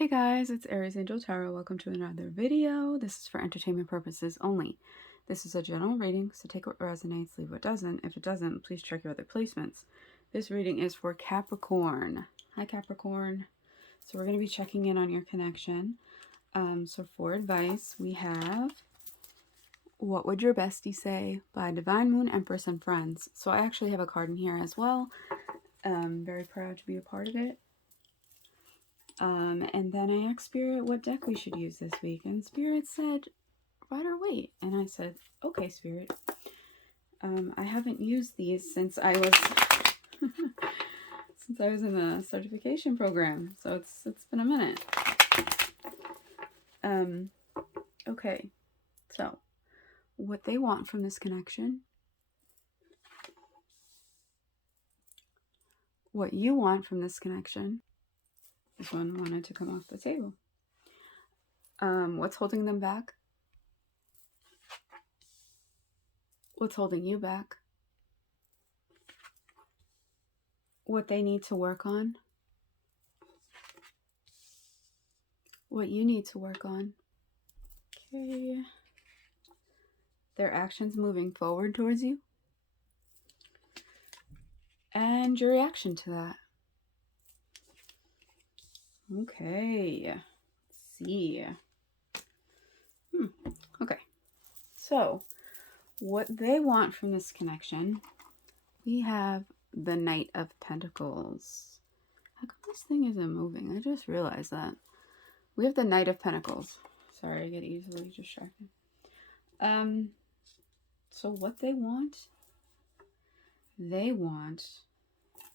Hey guys, it's Aries Angel Tarot. Welcome to another video. This is for entertainment purposes only. This is a general reading, so take what resonates, leave what doesn't. If it doesn't, please check your other placements. This reading is for Capricorn. Hi Capricorn. So we're going to be checking in on your connection. So for advice, we have What Would Your Bestie Say by Divine Moon, Empress, and Friends. So I actually have a card in here as well. Very proud to be a part of it. And then I asked Spirit what deck we should use this week, and Spirit said Rider Waite, and I said, okay, Spirit. I haven't used these since I was in a certification program, so it's been a minute. Okay, so what they want from this connection, what you want from this connection. This one wanted to come off the table. What's holding them back? What's holding you back? What they need to work on? What you need to work on? Okay. Their actions moving forward towards you? And your reaction to that? Okay. Let's see. Okay. So, what they want from this connection, we have the Knight of Pentacles. How come this thing isn't moving? I just realized that. We have the Knight of Pentacles. Sorry, I get easily distracted. So what they want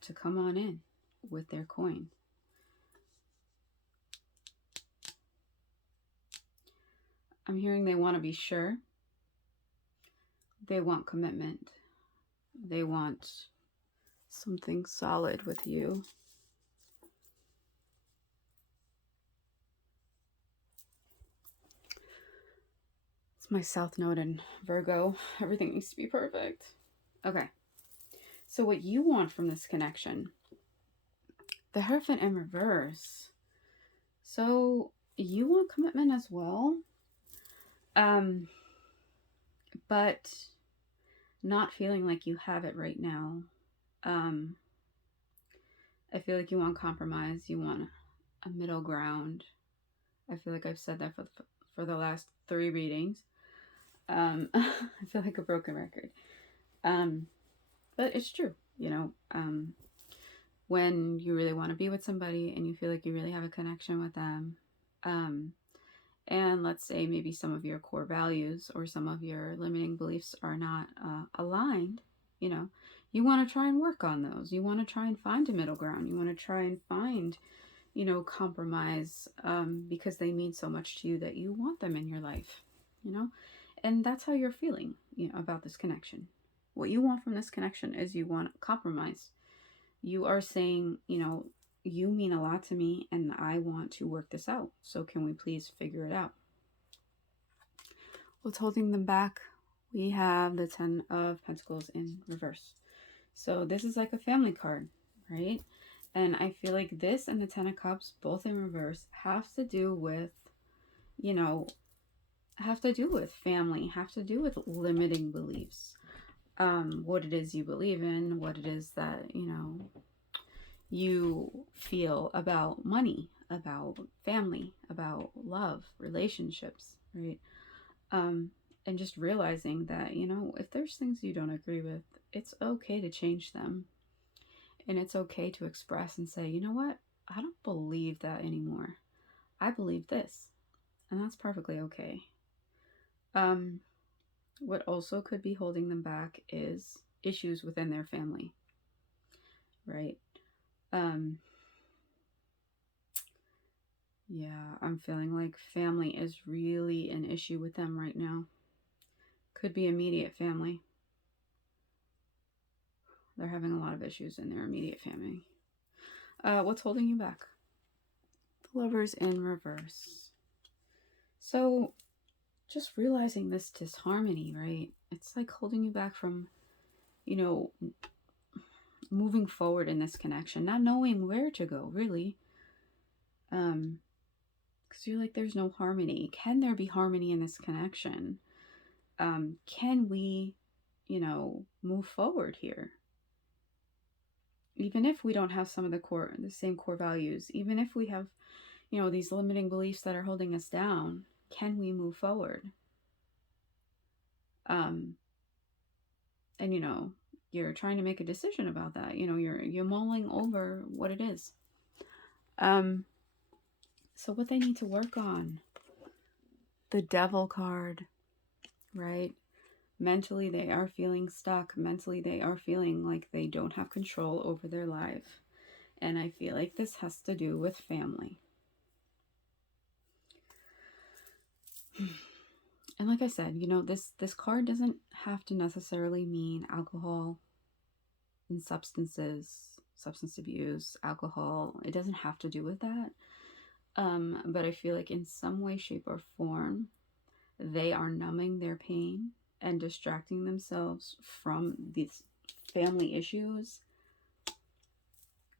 to come on in with their coin. I'm hearing they want to be sure. They want commitment. They want something solid with you. It's my South Node in Virgo. Everything needs to be perfect. Okay. So what you want from this connection, the Hierophant in reverse. So you want commitment as well. But not feeling like you have it right now. I feel like you want compromise. You want a middle ground. I feel like I've said that for the last 3 readings. I feel like a broken record. But it's true, you know. When you really want to be with somebody and you feel like you really have a connection with them, and let's say maybe some of your core values or some of your limiting beliefs are not aligned, you know, you want to try and work on those. You want to try and find a middle ground. You want to try and find, you know, compromise, because they mean so much to you that you want them in your life, you know, and that's how you're feeling, you know, about this connection. What you want from this connection is you want compromise. You are saying, you know, you mean a lot to me and I want to work this out. So can we please figure it out? What's holding them back? We have the 10 of Pentacles in reverse. So this is like a family card, right? And I feel like this and the 10 of Cups, both in reverse, have to do with, you know, have to do with family, have to do with limiting beliefs. What it is you believe in, what it is that, you know, you feel about money, about family, about love, relationships, right? And just realizing that, you know, if there's things you don't agree with, it's okay to change them. And it's okay to express and say, you know what? I don't believe that anymore. I believe this. And that's perfectly okay. What also could be holding them back is issues within their family, right? Yeah, I'm feeling like family is really an issue with them right now. Could be immediate family. They're having a lot of issues in their immediate family. What's holding you back? The Lovers in reverse. So just realizing this disharmony, right? It's like holding you back from, you know, moving forward in this connection, not knowing where to go, really. Because you're like, there's no harmony. Can there be harmony in this connection? Can we, move forward here? Even if we don't have some of the same core values, even if we have, these limiting beliefs that are holding us down, can we move forward? Um, and you're trying to make a decision about that. You're mulling over what it is. So what they need to work on, the Devil card, right? Mentally, they are feeling stuck. Mentally, they are feeling like they don't have control over their life. And I feel like this has to do with family. And like I said, this card doesn't have to necessarily mean alcohol and substance abuse, alcohol. It doesn't have to do with that. But I feel like in some way, shape, or form, they are numbing their pain and distracting themselves from these family issues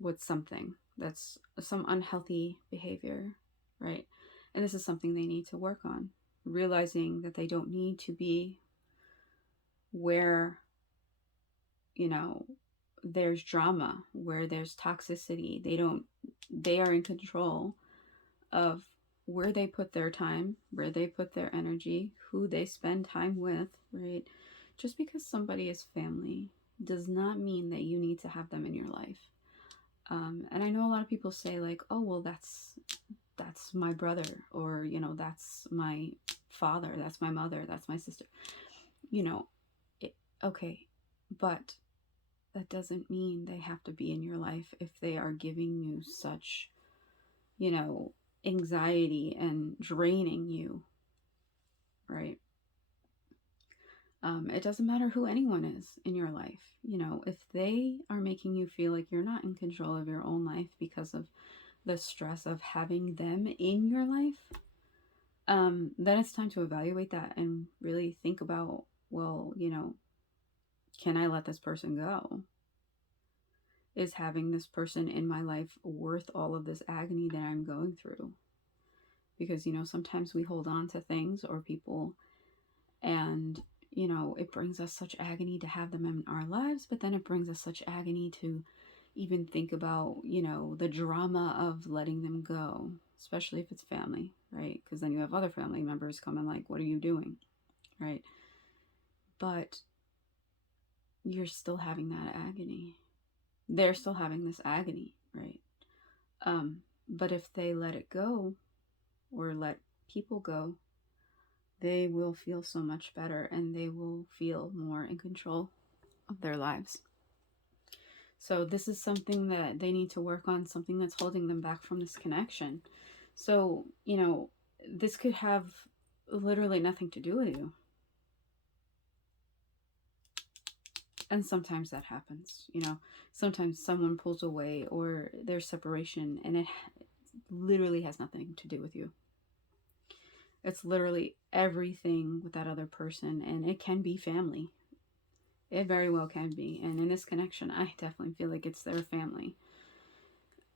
with something that's some unhealthy behavior, right? And this is something they need to work on, realizing that they don't need to be where, there's drama, where there's toxicity. They are in control of where they put their time, where they put their energy, who they spend time with, right? Just because somebody is family does not mean that you need to have them in your life. And I know a lot of people say like, oh, well, that's my brother, or, that's my father, that's my mother, that's my sister. It, okay, but that doesn't mean they have to be in your life if they are giving you such, anxiety and draining you, right? It doesn't matter who anyone is in your life. If they are making you feel like you're not in control of your own life because of the stress of having them in your life, then it's time to evaluate that and really think about, well, can I let this person go? Is having this person in my life worth all of this agony that I'm going through? Because, sometimes we hold on to things or people, and, it brings us such agony to have them in our lives, but then it brings us such agony to even think about, the drama of letting them go, especially if it's family, right? Because then you have other family members coming like, what are you doing, right? But you're still having that agony. They're still having this agony, right? But if they let it go, or let people go, they will feel so much better, and they will feel more in control of their lives. So this is something that they need to work on, something that's holding them back from this connection. So, this could have literally nothing to do with you. And sometimes that happens, sometimes someone pulls away or there's separation, and it literally has nothing to do with you. It's literally everything with that other person, and it can be family. It very well can be. And in this connection, I definitely feel like it's their family.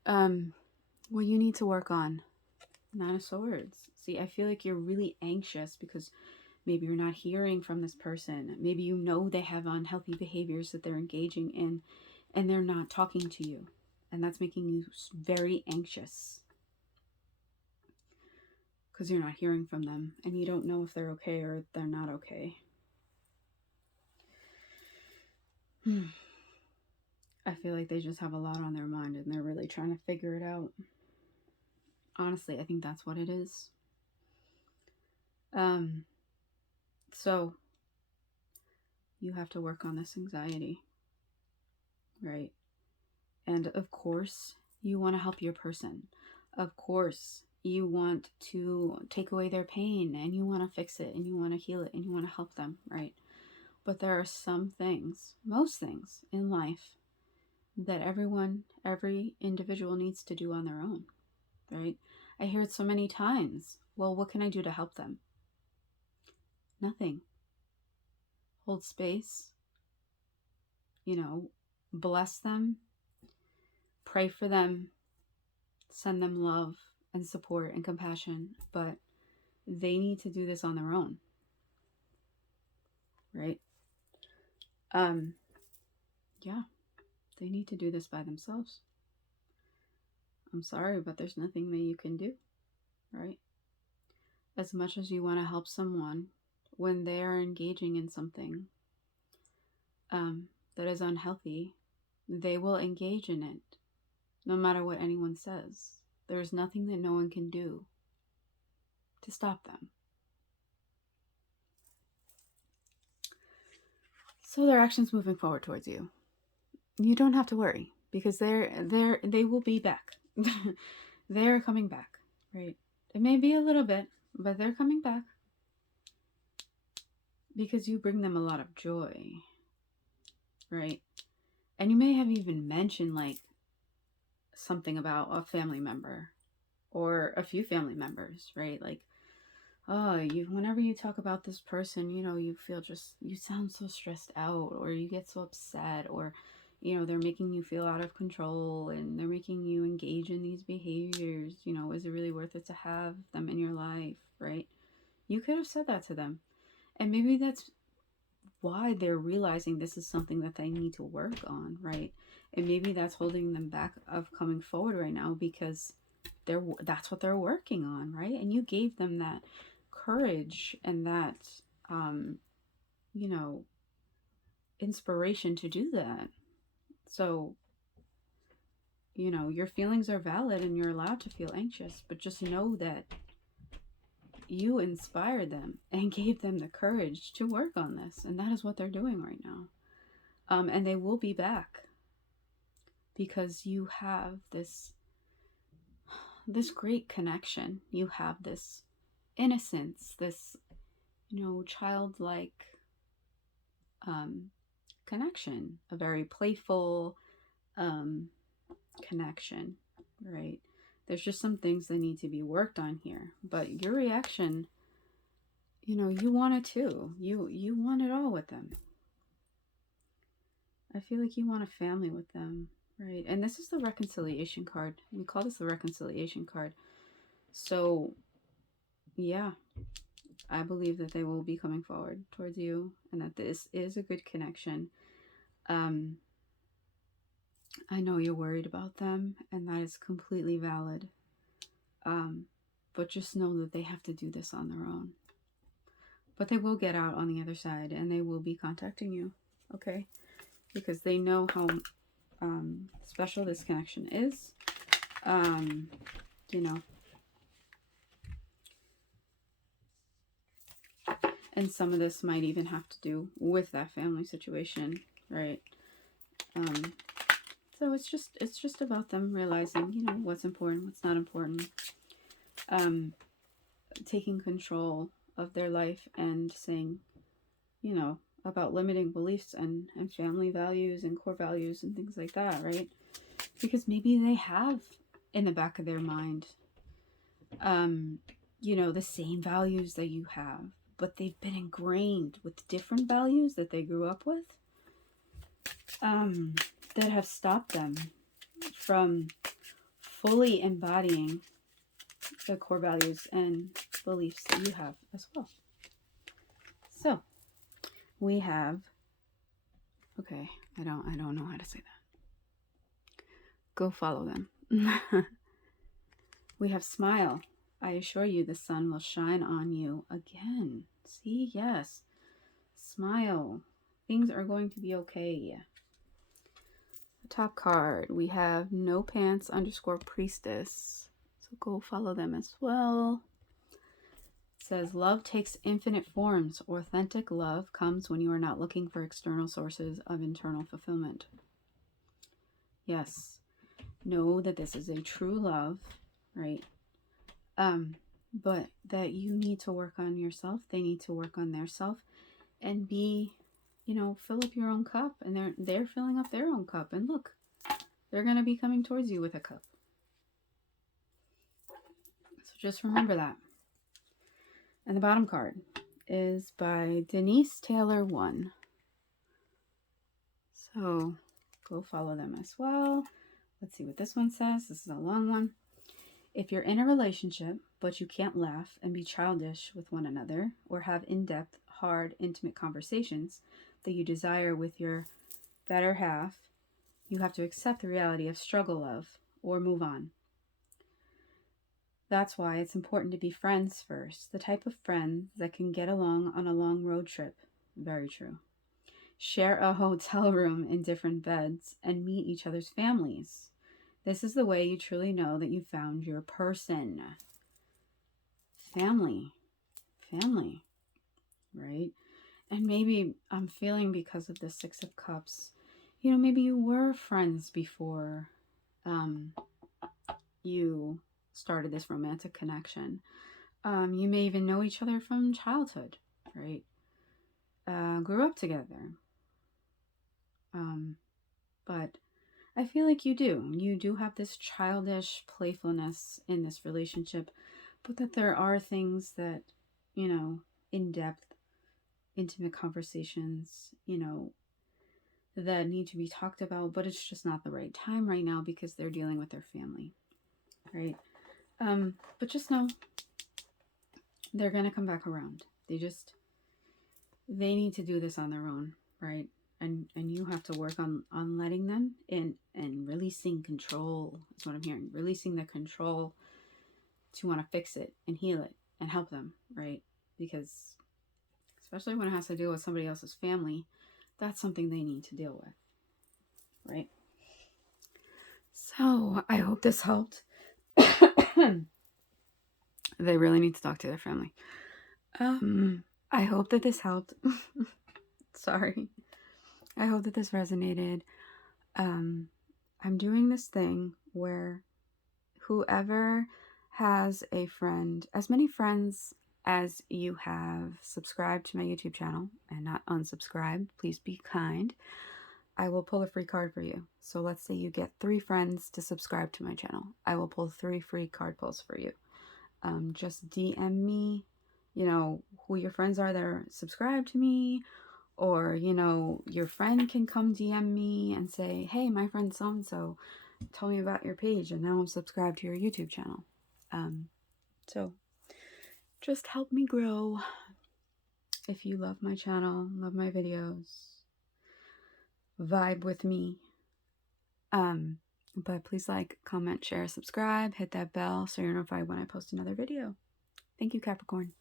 What you need to work on, Nine of Swords. See, I feel like you're really anxious because maybe you're not hearing from this person. Maybe they have unhealthy behaviors that they're engaging in, and they're not talking to you. And that's making you very anxious because you're not hearing from them, and you don't know if they're okay or they're not okay. I feel like they just have a lot on their mind, and they're really trying to figure it out. Honestly, I think that's what it is. So you have to work on this anxiety, right? And of course, you want to help your person. Of course, you want to take away their pain, and you want to fix it, and you want to heal it, and you want to help them, right? But there are some things, most things in life, that every individual needs to do on their own, right? I hear it so many times. Well, what can I do to help them? Nothing. Hold space, bless them, pray for them, send them love, and support and compassion, but they need to do this on their own, right? Um, yeah, they need to do this by themselves. I'm sorry, but there's nothing that you can do, right? As much as you want to help someone when they are engaging in something that is unhealthy, they will engage in it no matter what anyone says. There's nothing that no one can do to stop them. So their actions moving forward towards you, you don't have to worry because they will be back. They're coming back, right? It may be a little bit, but they're coming back because you bring them a lot of joy, right? And you may have even mentioned like something about a family member or a few family members, right? Like, oh, you whenever you talk about this person, you feel you sound so stressed out, or you get so upset, or they're making you feel out of control and they're making you engage in these behaviors. Is it really worth it to have them in your life, right? You could have said that to them. And maybe that's why they're realizing this is something that they need to work on, right? And maybe that's holding them back of coming forward right now because that's what they're working on, right? And you gave them that courage and that um you know inspiration to do that. So your feelings are valid and you're allowed to feel anxious, but just know that you inspired them and gave them the courage to work on this, and that is what they're doing right now. And they will be back because you have this great connection. You have this innocence, this childlike connection, a very playful connection, right? There's just some things that need to be worked on here, but your reaction, you want it too. You want it all with them. I feel like you want a family with them, right? And this is the reconciliation card. We call this the reconciliation card. So, yeah, I believe that they will be coming forward towards you and that this is a good connection. I know you're worried about them, and that is completely valid. But just know that they have to do this on their own. But they will get out on the other side, and they will be contacting you, okay? Because they know how special this connection is. You know, and some of this might even have to do with that family situation, right? So it's just about them realizing, what's important, what's not important, taking control of their life and saying, about limiting beliefs and family values and core values and things like that, right? Because maybe they have in the back of their mind, the same values that you have, but they've been ingrained with different values that they grew up with, that have stopped them from fully embodying the core values and beliefs that you have as well. So we have, okay, I don't know how to say that. Go follow them. We have smile. I assure you the sun will shine on you again. See, yes. Smile. Things are going to be okay. The top card, we have no pants _ priestess. So go follow them as well. It says, love takes infinite forms. Authentic love comes when you are not looking for external sources of internal fulfillment. Yes. Know that this is a true love, right? But that you need to work on yourself. They need to work on their self and be, fill up your own cup. And they're filling up their own cup. And look, they're going to be coming towards you with a cup. So just remember that. And the bottom card is by Denise Taylor 1. So go follow them as well. Let's see what this one says. This is a long one. If you're in a relationship, but you can't laugh and be childish with one another or have in depth, hard, intimate conversations that you desire with your better half, you have to accept the reality of struggle love or move on. That's why it's important to be friends first, the type of friends that can get along on a long road trip. Very true. Share a hotel room in different beds, and meet each other's families. This is the way you truly know that you found your person. Family. Family. Right? And maybe I'm feeling, because of the Six of Cups, maybe you were friends before you started this romantic connection. You may even know each other from childhood, right? Grew up together. But I feel like you do. You do have this childish playfulness in this relationship, but that there are things that, in depth, intimate conversations, that need to be talked about, but it's just not the right time right now because they're dealing with their family, right? But just know they're going to come back around. They need to do this on their own, right? And you have to work on letting them in and releasing control. That's what I'm hearing. Releasing the control to want to fix it and heal it and help them, right? Because especially when it has to deal with somebody else's family, that's something they need to deal with, right? So I hope this helped. They really need to talk to their family. I hope that this helped. Sorry. I hope that this resonated. I'm doing this thing where whoever has a friend, as many friends as you have subscribed to my YouTube channel and not unsubscribed, please be kind, I will pull a free card for you. So let's say you get 3 friends to subscribe to my channel. I will pull 3 free card pulls for you. Just DM me, who your friends are that are subscribed to me, or, your friend can come DM me and say, hey, my friend so-and-so told me about your page and now I'm subscribed to your YouTube channel. So just help me grow. If you love my channel, love my videos, vibe with me. But please like, comment, share, subscribe, hit that bell so you're notified when I post another video. Thank you, Capricorn.